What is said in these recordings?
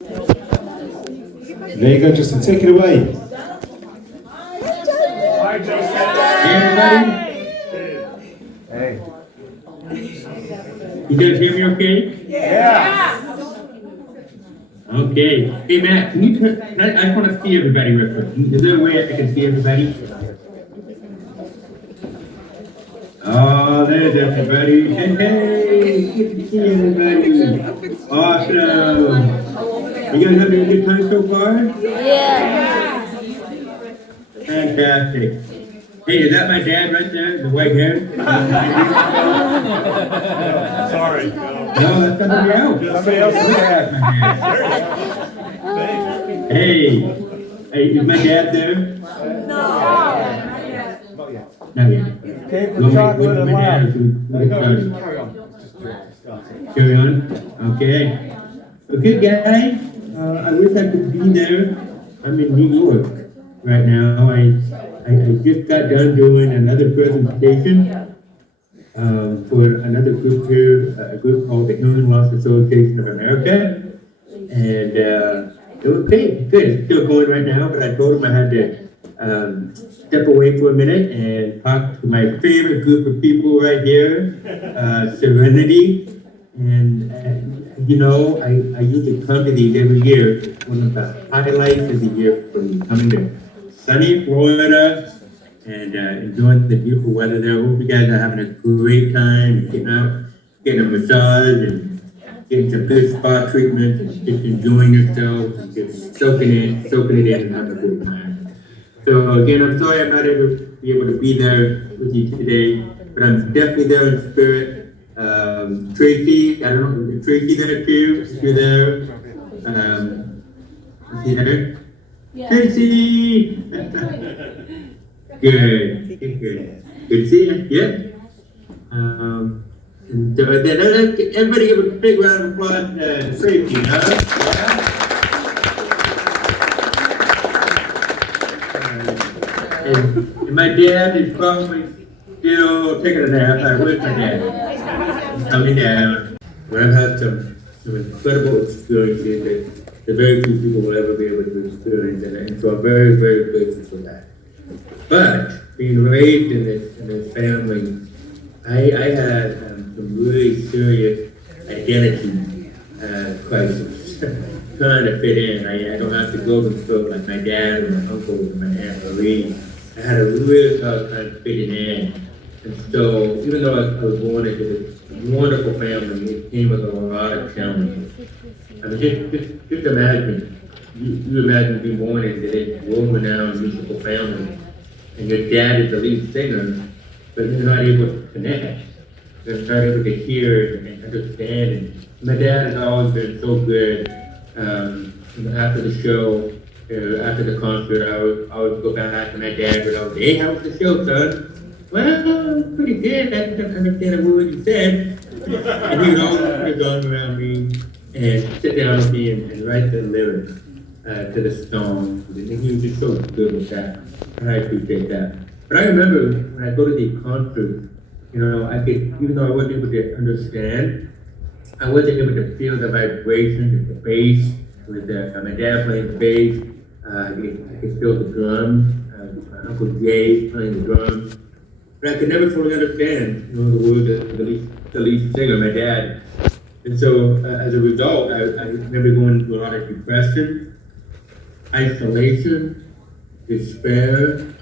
There you go, Justin. Take it away. Hi, Joseph. Hey, everybody. Hey. You guys hear me okay? Yeah. Okay. Hey, Matt, can you turn, I just want to see everybody real quick. Is there a way I can see everybody? Oh, there's everybody. Hey, hey, good to see everybody. Awesome. You guys having a good time so far? Yeah. Fantastic. Hey, is that my dad right there, the white hair? Sorry. No, that's somebody else. Somebody else is That's my dad. Hey, is my dad there? Not yet. Cake Well, with chocolate and my dad lime. is carry on. Carry on? Okay. Okay, guys. I wish I could be there. I'm in New York right now. I just got done doing another presentation for another group here, a group called the Hearing Loss Association of America. And it was good. It's still going right now, but I told them I had to step away for a minute and talk to my favorite group of people right here, Serenity. And you know, I usually come to these every year. One of the highlights of the year for me, coming to sunny Florida and enjoying the beautiful weather there. Hope you guys are having a great time getting out, getting a massage and getting some good spa treatment and just enjoying yourself and just soaking it in and having a good time. So again, I'm sorry I'm not able to be there with you today, but I'm definitely there in spirit. Tracy, I don't know, is Tracy there too? If you're there. Is he there? Yeah. Tracy! Good. Good to see you. Yeah. And then everybody give a big round of applause to Tracy, huh? And my dad is probably still taking a nap. Where's my dad? Coming down. Where I've had some incredible experiences that very few people will ever be able to experience, and so I'm very, very grateful for that. But being raised in this family, I had some really serious identity crisis. Trying to fit in. I don't have to go to school like my dad or my uncle or my Aunt Marie. I had a really hard time fitting in. And so, even though I was born into this wonderful family, it came with a lot of challenges. I mean, just imagine, you imagine being born into this world-renowned musical family, and your dad is the lead singer, but you're not able to connect. You're not able to hear and understand. And my dad has always been so good. After the show, after the concert, I would go back to my dad and I would say, hey, how was the show, son? Well, pretty good. I didn't understand a word you said. And he would always put his arm around me and sit down with me and write the lyrics to the song. And he was just so good with that. And I appreciate that. But I remember when I go to the concert, you know, I could, even though I wasn't able to understand, I wasn't able to feel the vibration, the bass, with my dad playing the bass. I could feel the drums, my Uncle Jay playing the drums. But I could never fully understand, you know, the words of the lead singer, my dad. And so, as a result, I remember going through a lot of depression, isolation, despair,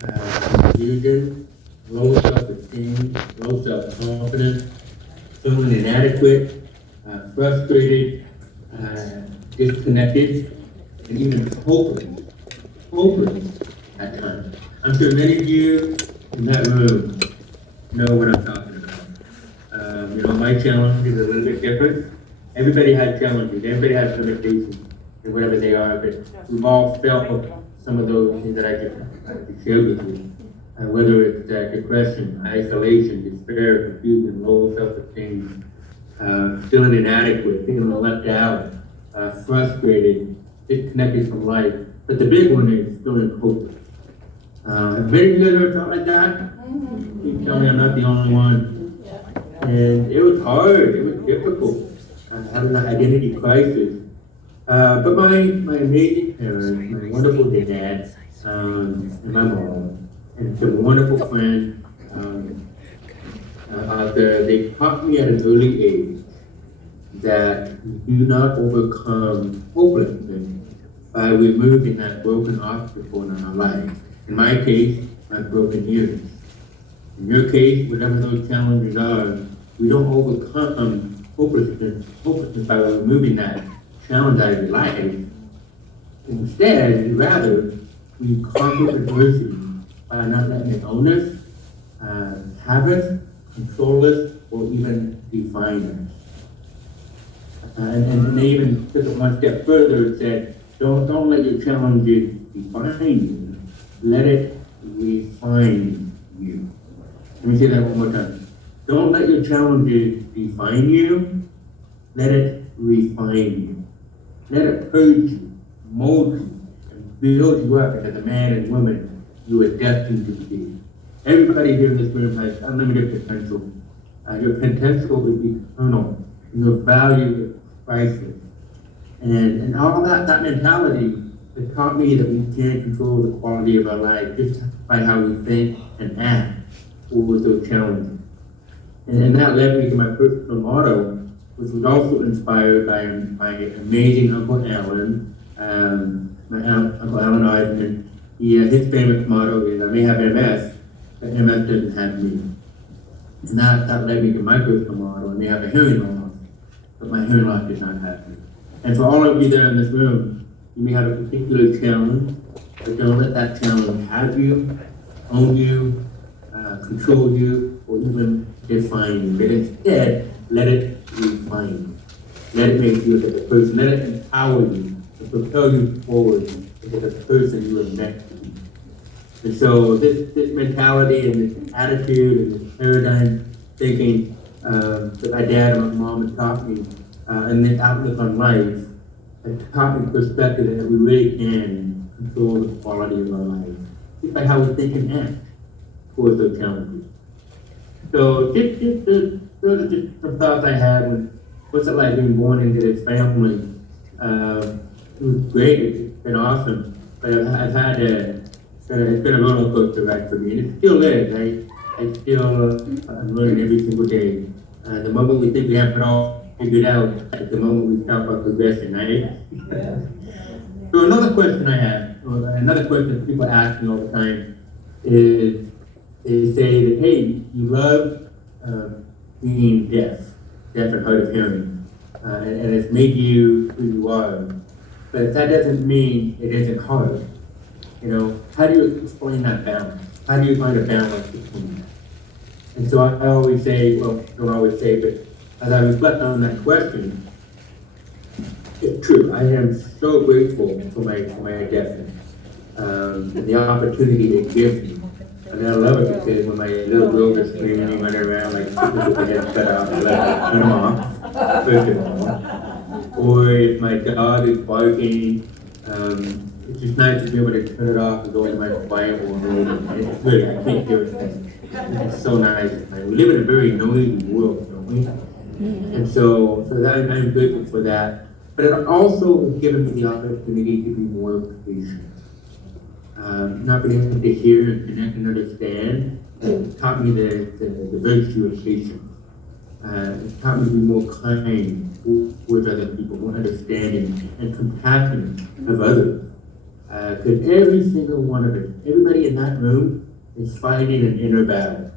confusion, low self-esteem, low self-confidence, feeling inadequate, frustrated, disconnected, and even hopeless at times. I'm sure many of you in that room know what I'm talking about. You know, my challenge is a little bit different. Everybody has challenges, everybody has limitations, and whatever they are, but we've all felt some of those things that I just shared with you. Whether it's depression, isolation, despair, confusion, low self-esteem, feeling inadequate, feeling left out, frustrated, disconnected from life. But the big one is feeling hopeless. Have many of you guys ever felt like that? You tell me I'm not the only one. And it was hard, it was difficult. Having that identity crisis. But my amazing parents, my wonderful dad, and my mom, and some wonderful friends out there, they taught me at an early age that you do not overcome hopelessness by removing that broken obstacle in our life. In my case, my broken ears. In your case, whatever those challenges are, we don't overcome hopelessness by removing that challenge out of your life. Instead, rather, we conquer adversity by not letting it own us, have us, control us, or even define us. And they even took it one step further and said, don't let your challenges define you. Let it refine you. Let me say that one more time. Don't let your challenges define you. Let it refine you. Let it purge you, mold you, and build you up into the man and woman you are destined to be. Everybody here in this room has unlimited potential. Your potential is eternal. Your value is priceless. And all that mentality has taught me that we can't control the quality of our life just by how we think and act towards those challenges. And that led me to my personal motto, which was also inspired by my amazing Uncle Alan, Uncle Alan Osmond. His famous motto is, I may have MS, but MS doesn't have me. And that led me to my personal motto, I may have a hearing loss, but my hearing loss does not have me. And for all of you there in this room, you may have a particular challenge, but don't let that challenge have you, own you, control you, or even define you. But instead, let it refine you. Let it make you a better person. Let it empower you to propel you forward into the person you are meant to be. And so this mentality and this attitude and this paradigm thinking that my dad and my mom had taught me, and this outlook on life, had taught me the perspective that we really can control the quality of our life, just by how we think and act towards those challenges. So those are just some thoughts I had when, what's it like being born into this family? It was great, it's been awesome, but I've had it's been a roller coaster ride for me, and it still is. I still I'm learning every single day. The moment we think we have it all figured out, at the moment we stop our progression, right? Yeah. So another question I have, or another question people ask me all the time is, they say that, hey, you love being deaf and hard of hearing, and it's made you who you are. But that doesn't mean it isn't hard. You know, how do you explain that balance? How do you find a balance between that? And so I always say, well, don't always say, but as I reflect on that question, it's true. I am so grateful for my deafness and the opportunity it gives me. And I love it because when my little girl is screaming and running around like chickens with their head cut off, I let turn them off, first of all. Or if my dog is barking, it's just nice to be able to turn it off and go into my quiet world. And it's good. I can't hear it. It's so nice. We live in a very noisy world, don't we? And so that I'm grateful for that. But it also has given me the opportunity to be more patient. Not being able to hear and connect and understand, it taught me the virtue of patience. It taught me to be more kind with other people, more understanding and compassionate of others. Because every single one of us, everybody in that room is fighting an inner battle.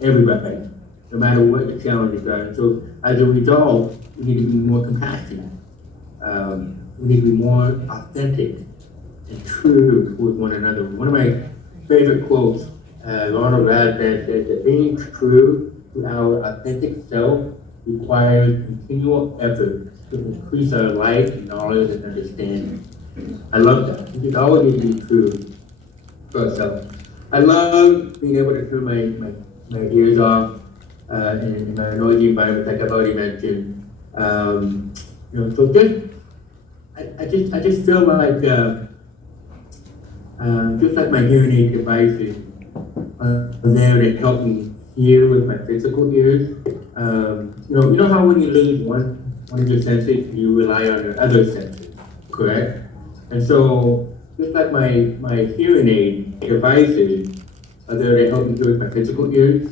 Everybody, no matter what the challenges are. And so as a result, we need to be more compassionate. We need to be more authentic and true with one another. One of my favorite quotes, Ronald Radford says that being true to our authentic self requires continual effort to increase our life, knowledge, and understanding. I love that. We should always need to be true to ourselves. I love being able to turn my ears off in my noisy environment, like I've already mentioned. So I just feel like just like my hearing aid devices are there to help me hear with my physical ears. You know how when you lose one of your senses, you rely on your other senses. correct? And so, just like my hearing aid devices are there to help me hear with my physical ears,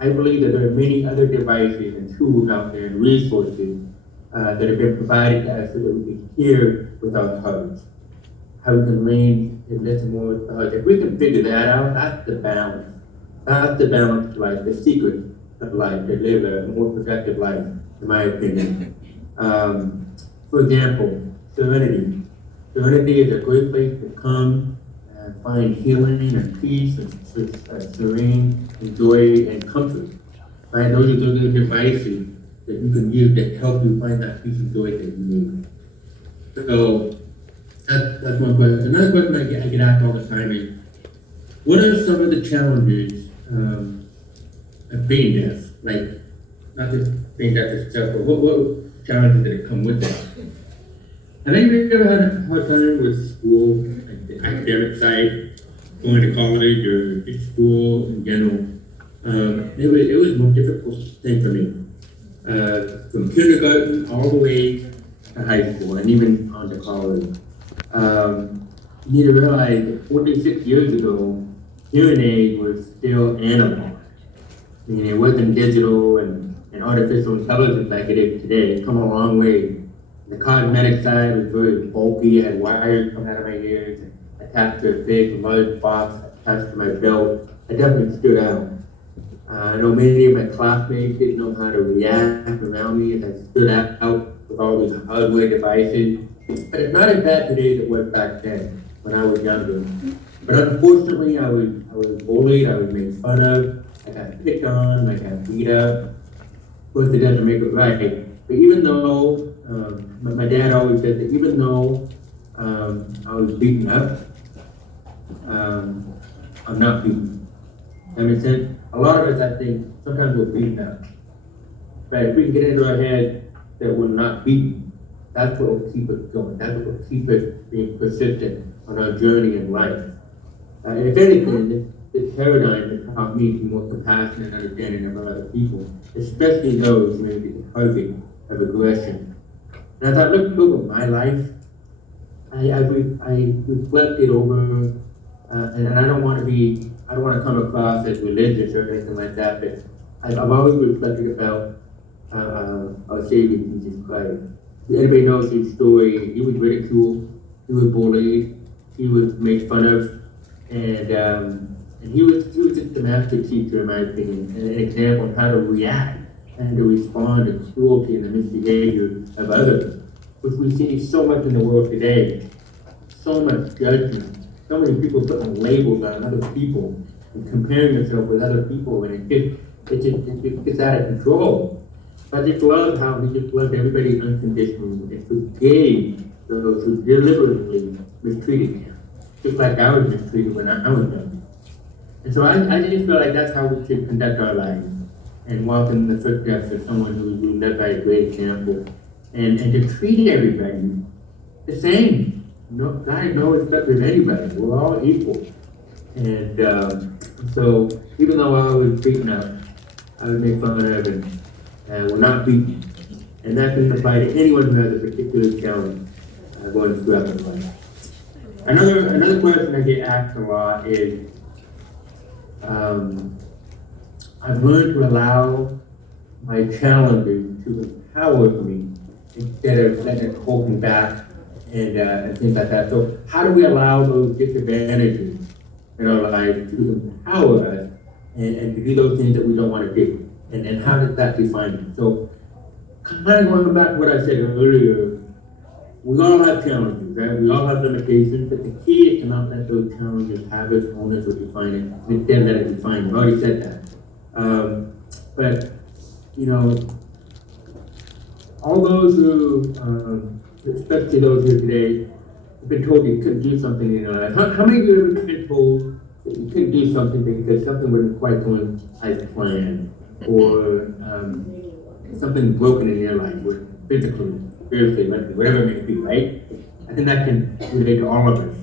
I believe that there are many other devices and tools out there and resources that have been provided to us so that we can hear with our hearts. How we can lean and listen more with the heart. If we can figure that out, that's the balance. That's the balance of life, the secret of life, to live a more productive life, in my opinion. For example, Serenity. Serenity is a great place to come and find healing and peace and serene and joy and comfort. Right? Those are the devices that you can use to help you find that peace and joy that you need. So that's one question. Another question I get asked all the time is, what are some of the challenges of being deaf? Like, not just being deaf itself, but what challenges that come with that? I think we've ever had a hard time with school, like the academic side, going to college or just school in general. It was the most difficult thing for me. From kindergarten all the way to high school and even on to college. You need to realize that 46 years ago, hearing aid was still analog. I mean, it wasn't digital and artificial intelligence like it is today. It's come a long way. The cosmetic side was very bulky. I had wires coming out of my ears and attached to a big large box attached to my belt. I definitely stood out. I know many of my classmates didn't know how to react around me as I stood out with all these hardware devices. But it's not as bad today as it was back then when I was younger. But unfortunately, I was bullied, I was made fun of, I got picked on, I got beat up. Of course, it doesn't make it right. But even though, my dad always said that even though I was beaten up, I'm not beaten. That makes sense? A lot of us, I think, sometimes we're beaten up. But if we can get into our head that we're not beaten, that's what will keep us going. That's what will keep us being persistent on our journey in life. If anything, this paradigm has taught me to be more compassionate and understanding of other people, especially those who may be hungry of aggression. And as I looked over my life, I reflected over, and I don't want to come across as religious or anything like that, but I've always reflected about our Savior Jesus Christ. Everybody knows his story. He was ridiculed, he was bullied, he was made fun of, and he was just a master teacher, in my opinion, and an example of how to react and to respond to cruelty and the misbehavior of others, which we see so much in the world today. So much judgment, so many people putting labels on other people and comparing themselves with other people, and it just gets out of control. But I just love how he just loved everybody unconditionally and forgave those who deliberately mistreated him, just like I was mistreated when I was young. And so I just feel like that's how we should conduct our lives and walk in the footsteps of someone who led by a great example, and to treat everybody the same. No, God has no respect for anybody. We're all equal. And so even though I was beaten up, I was made fun of, and we're not beaten. And that can apply to anyone who has a particular challenge going throughout their life. Another question I get asked a lot is, I've learned to allow my challenges to empower me instead of letting it hold me back and things like that. So how do we allow those disadvantages in our life to empower us and to do those things that we don't want to do? And how does that define it? So kind of going back to what I said earlier, we all have challenges, right? We all have limitations, but the key is to not let those challenges have us, own us, or define it. Instead, let it define it. I've already said that. But, you know, all those who, especially those here today, have been told you couldn't do something in your life. How many of you have ever been told that you couldn't do something because something wasn't quite going as planned, or something broken in your life, physically, spiritually, mentally, whatever it may be, right? I think that can relate to all of us.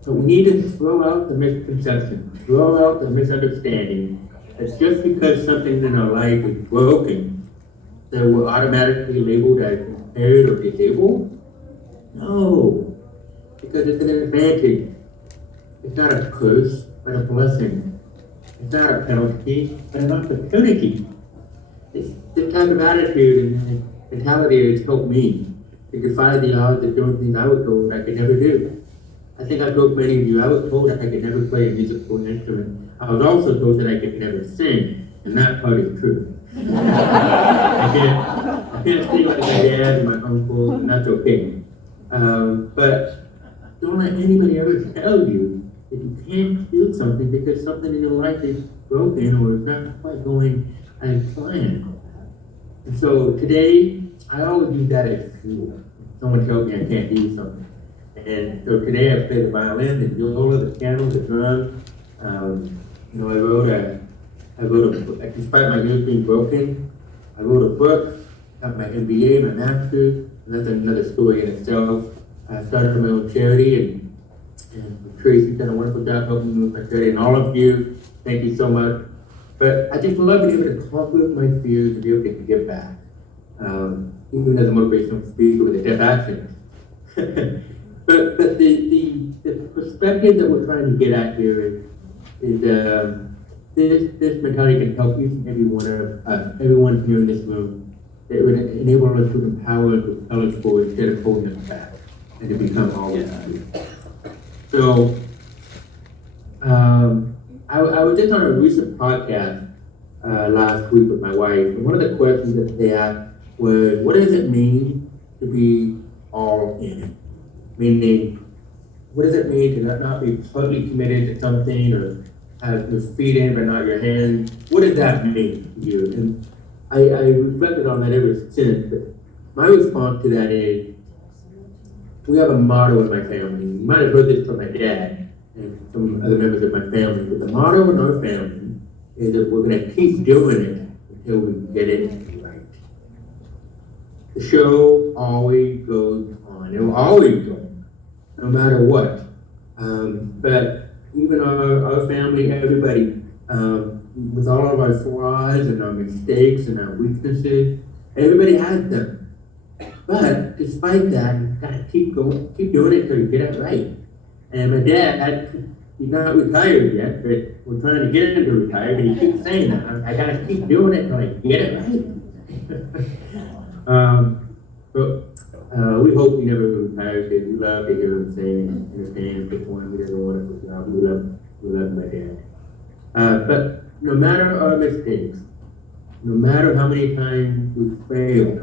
So we need to throw out the misconception, throw out the misunderstanding that just because something in our life is broken, that we're automatically labeled as impaired or disabled. No, because it's an advantage. It's not a curse, but a blessing. It's not a penalty, but an opportunity. This type of attitude and mentality has helped me to defy the odds of doing things I was told I could never do. I think I told many of you, I was told that I could never play a musical instrument. I was also told that I could never sing, and that part is true. I can't sing like my dad and my uncle, and that's okay. But don't let anybody ever tell you that you can't do something because something in your life is broken or is not quite going as planned. And so today, I always use that as fuel. Someone tells me I can't do something. And so today I play the violin, the viola, the piano, the drums. You know, I wrote a book. Despite my ears being broken, I wrote a book, got my MBA, my master's, and that's another story in itself. I started my own charity, and Tracy's done a wonderful job helping me with my charity, and all of you, thank you so much. But I just love being able to conquer my fears and be able to give back. Even as a motivational speaker with a deaf accent. but the perspective that we're trying to get at here is this mentality can help each and every one of us, everyone here in this room. It would enable us to empower and propel us forward instead of holding us back and to become all we do. So, I was just on a recent podcast last week with my wife, and one of the questions that they asked was, what does it mean to be all in? Meaning, what does it mean to not be totally committed to something or have your feet in but not your hands? What does that mean to you? And I reflected on that ever since. But my response to that is, we have a motto in my family. You might have heard this from my dad and some other members of my family, but the motto in our family is that we're going to keep doing it until we get it right. The show always goes on. It will always go on, no matter what. But even our family, everybody, with all of our flaws and our mistakes and our weaknesses, everybody has them. But despite that, you've got to keep going, keep doing it till you get it right. And my dad, he's not retired yet, but we're trying to get him to retire, but he keeps saying that. I got to keep doing it till I get it right. But we hope he never retires because we love to hear him sing and entertain and perform. He does a wonderful job. We love my dad. But no matter our mistakes, no matter how many times we fail,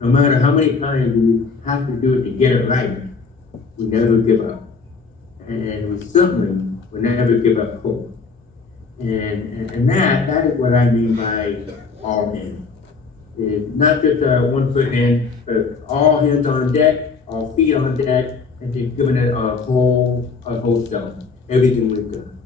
no matter how many times we have to do it to get it right, we never give up. And we certainly will never give up hope. And that is what I mean by all in. It's not just one foot in, but all hands on deck, all feet on deck, and just giving it our whole self, everything we've done.